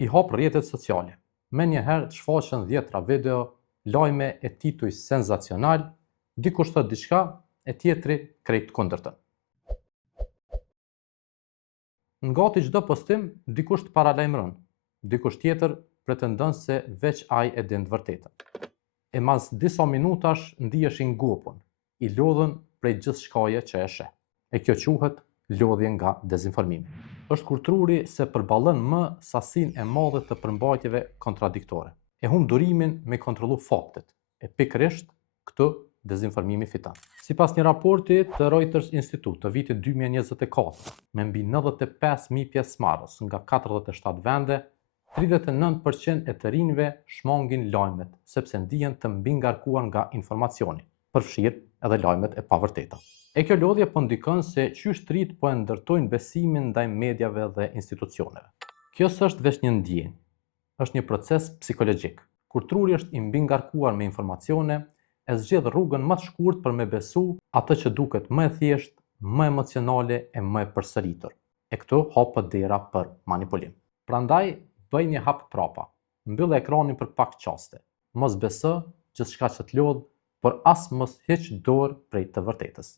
i hap rrjetet sociale. Me njëherë të shfaqen dhjetra video, lajme e tituj senzacional, dikush thot diçka, e tjetri krejt kundërtën. Në gati çdo postim, dikush të paralajmëron, dikush tjetër pretendon se veç ai e din të vërtetën. E mas disa minutash ndihesh i ngopun, i lodhën prej gjithçkaje që e sheh. E kjo quhet lodhje nga dezinformimi. Është kur truri se përballon më sasinë e madhe të përmbajtjeve kontradiktore. E humb durimin me kontrollu faktet. E pikërisht këtu dezinformimi fiton. Sipas një raporti të Reuters Institute të vitit 2024, me mbi 95.000 pjesëmarrës nga 47 vende, 39% e të rinjve shmangin lajmet, sepse ndihen të mbingarkuar nga informacioni, përfshirë edhe lajmet e pavërteta. E kjo lodhje po ndikon se qysh trit po e ndërtojnë besimin ndaj mediave dhe institucioneve. Kjo s'është vetëm një ndjenjë, është një proces psikologjik. Kur truri është i mbingarkuar me informacione, e zgjedh rrugën më të shkurtër për me besu atë që duket më e thjeshtë, më emocionale e më e përsëritur. E këtu hapet dera për manipulim. Prandaj, bëj një hap prapa. Mbyll ekranin për pak qaste. Mos beso gjithçka që të lodh, por as mos heq dorë prej të vërtetës.